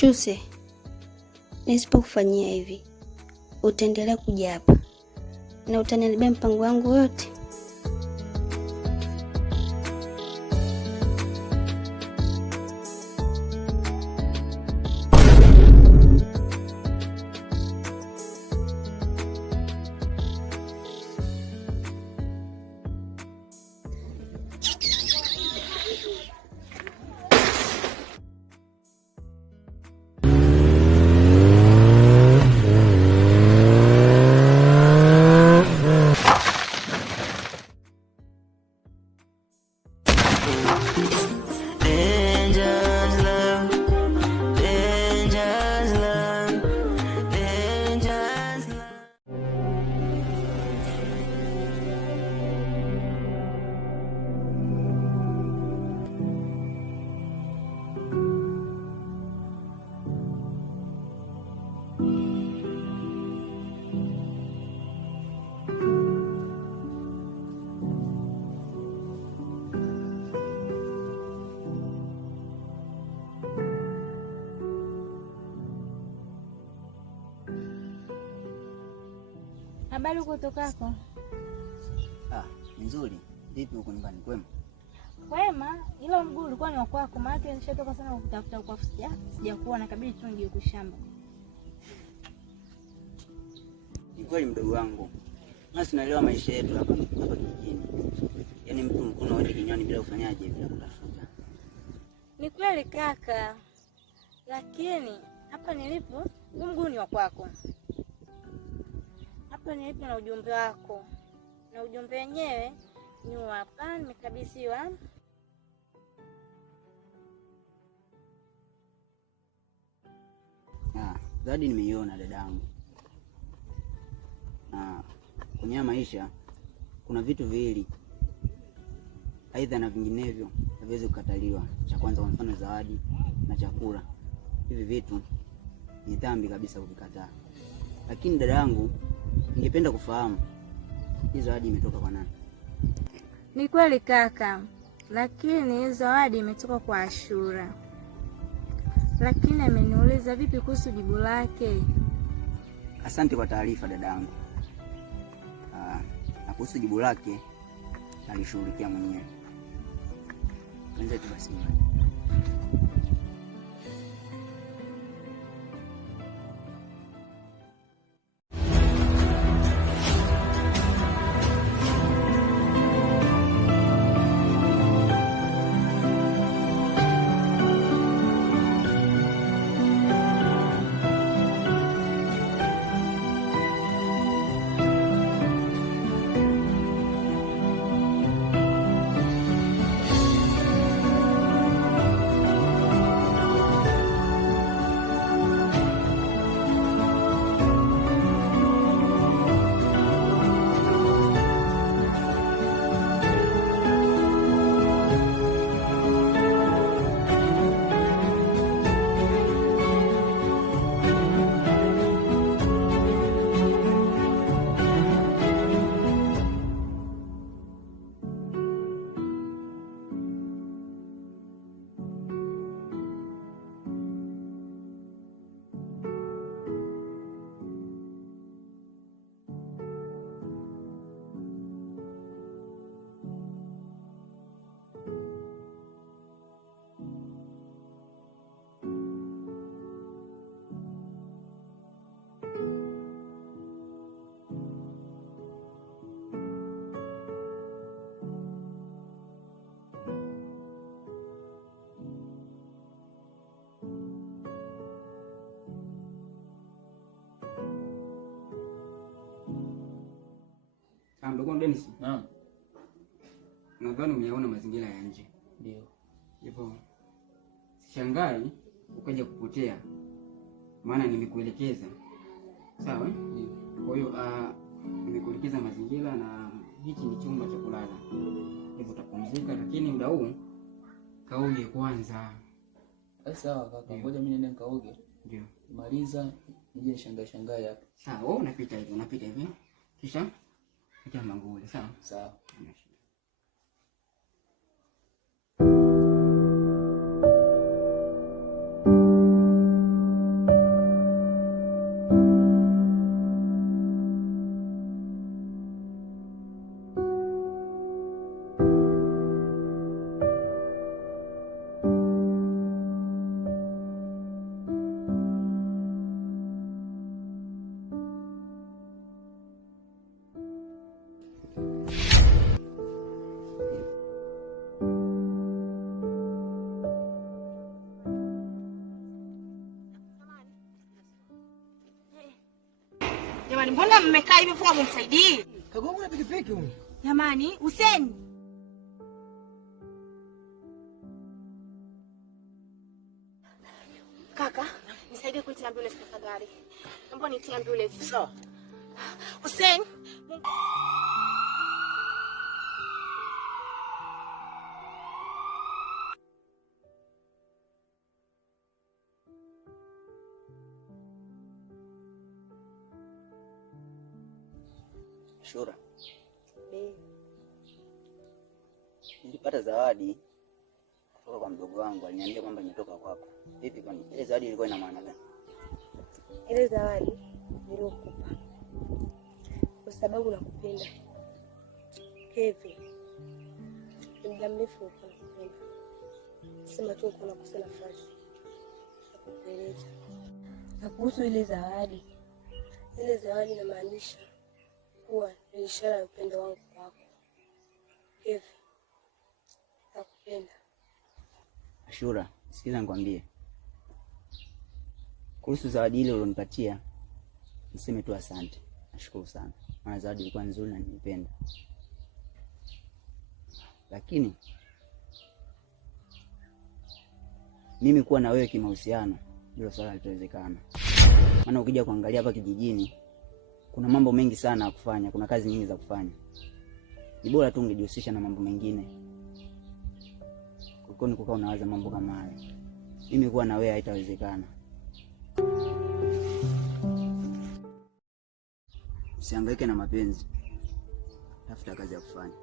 Chuse, nisipokufanyia hivi utaendelea kuja hapa na utaniharibia mpango wangu yote. Habari kutokako? Nzuri. Vipi huko nyumbani kwema? Kwema, ila mguu ulikuwa ni wa kwako, maana nishatoka sana kutafuta kwa sijakuona kabisa tu ndio kushamba. Ni kweli mdogo wangu. Basi naelewa maisha yetu hapa kijijini. Yaani mtu mkono wote kinywani bila ufanyaje bila kutafuta. Ni kweli kaka. Lakini hapa nilipo, mguu ni wa kwako. Hapa nilipo na ujumbe wako. Na ujumbe wenyewe ni hapa nimekabidhiwa. Zawadi nimeiona dadangu. Na kwenye maisha kuna vitu viwili aidha na vinginevyo haviwezi kukataliwa. Cha kwanza kwa mfano zawadi na chakula. Hivi vitu ni dhambi kabisa kuvikataa. Lakini dadangu, ningependa kufahamu hii zawadi imetoka kwa nani? Ni kweli kaka, lakini hii zawadi imetoka kwa Ashura. Lakini ameniuliza vipi kuhusu jibu lake. Asante kwa taarifa dadangu. Na kuhusu jibu lake nalishughulikia mwenyewe. Nje tu basi. Ndugu Dennis. Naam. Nadhani umeona mazingira ya nje. Ndio. Hivyo sishangai ukaja kupotea. Maana nimekuelekeza. Sawa? Ndio. Kwa hiyo nimekuelekeza mazingira na hiki ni chumba cha kulala. Hivyo utapumzika, lakini muda huu kaoge kwanza. Sawa kaka, ngoja mimi nende kaoge. Ndio. Maliza nije shangae hapa. Sawa, unapita hivi. Kisha Acha mangule, sawa? Sawa. daktari. Mbona mmekaa hivi kwa mumsaidie? Kagongwa na pikipiki huyu. Jamani, Hussein. Kaka, nisaidie kuitia ambulance tafadhali. Naomba nitie ambulance. Sawa. Hussein. Ashura. Nilipata zawadi kutoka kwa mdogo wangu, aliniambia kwamba imetoka kwako. Vipi kwani ile zawadi ilikuwa ina maana gani? Ile zawadi nilikupa kwa sababu nakupenda. Hivi muda mrefu nakupenda. Sema tu uko nakosa nafasi ya kukueleza. Na kuhusu ile zawadi inamaanisha kuwa ni ishara ya upendo wangu kwako. Hivi nakupenda. Ashura, sikiza nikwambie. Kuhusu zawadi ile ulionipatia, niseme tu asante. Nashukuru sana. Maana zawadi ilikuwa nzuri na nilipenda. Lakini mimi kuwa na wewe kimahusiano hilo swala litawezekana. Maana ukija kuangalia hapa kijijini kuna mambo mengi sana ya kufanya, kuna kazi nyingi za kufanya. Ni bora tu ungejihusisha na mambo mengine. Kuliko kukaa unawaza mambo kama haya. Mimi kuwa na wewe haitawezekana. Usihangaike na mapenzi. Tafuta kazi ya kufanya.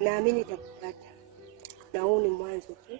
Naamini nitakupata. Na huu ni mwanzo tu.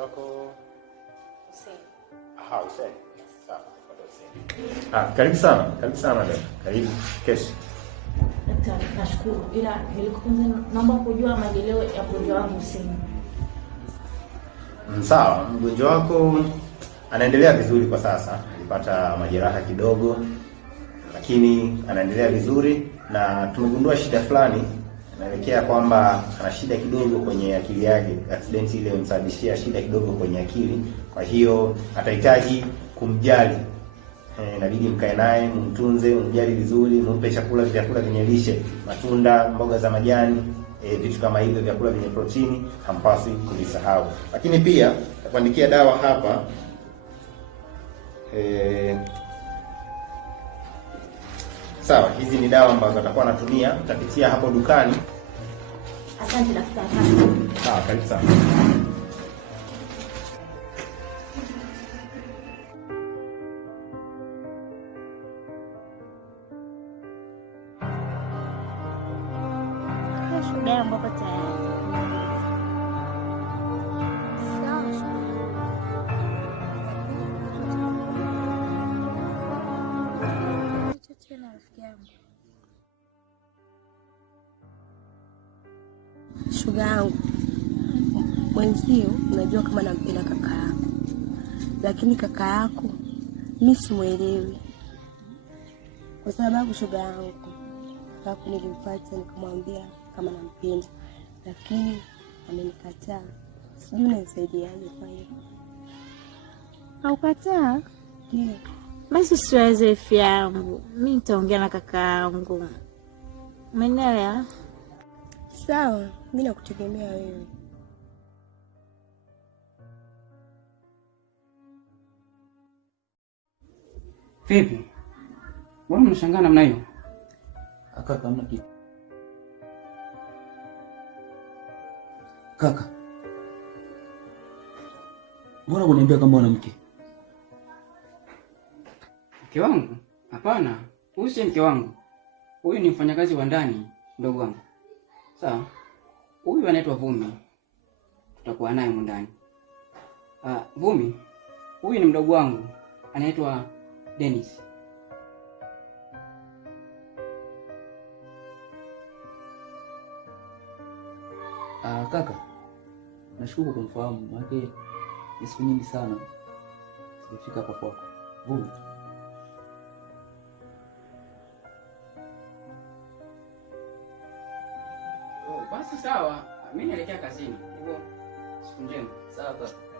wako Hussein. Aha, Hussein. Sawa, Hussein. Karibu sana dada. Karibu kesho. Daktari, nashukuru. Ila nilikuwa naomba kujua maendeleo ya mgonjwa wangu Hussein. Sawa, mgonjwa wako anaendelea vizuri kwa sasa. alipata majeraha kidogo, lakini anaendelea vizuri, na tumegundua shida fulani, inaelekea kwamba ana shida kidogo kwenye akili yake. Accident ile imemsababishia shida kidogo kwenye akili, kwa hiyo atahitaji kumjali. Inabidi mkae naye, mtunze, umjali vizuri, mumpe vyakula vyenye lishe, matunda, mboga za majani, vitu kama hivyo, vyakula vyenye protini hampaswi kuvisahau. Lakini pia nitakuandikia dawa hapa. Sawa, hizi ni dawa ambazo atakuwa anatumia, utapitia hapo dukani. Asante daktari. Sawa, karibu sana. Shoga yangu hapo tayari. Sawa Tena rafiki yangu. shoga yangu, mwenzio unajua kama nampenda kaka yako, lakini kaka yako mimi simuelewi, kwa sababu shoga yangu hapo nilimpata nikamwambia kama nampenda, lakini amenikataa. Sijui unanisaidiaje kwa hiyo. Haukataa? Ndio. Basi siweze ifi yangu, mimi nitaongea na kaka yangu. Umeelewa? Sawa, mimi nakutegemea wewe. Vipi? Mbona unashangaa namna hiyo? Kaka, hamna kitu. Kaka, mbona kuniambia kama una mke? Mke wangu? Hapana, huyu si mke wangu. Huyu ni mfanyakazi wa ndani, ndogo wangu. Sawa? Huyu anaitwa Vumi. Tutakuwa naye ndani. Vumi, huyu ni mdogo wangu, anaitwa Dennis. Kaka, nashukuru kumfahamu, maana ni siku nyingi sana sijafika hapa kwako. Vumi. Basi sawa, mimi naelekea kazini. Hivyo siku njema. Sawa kaka.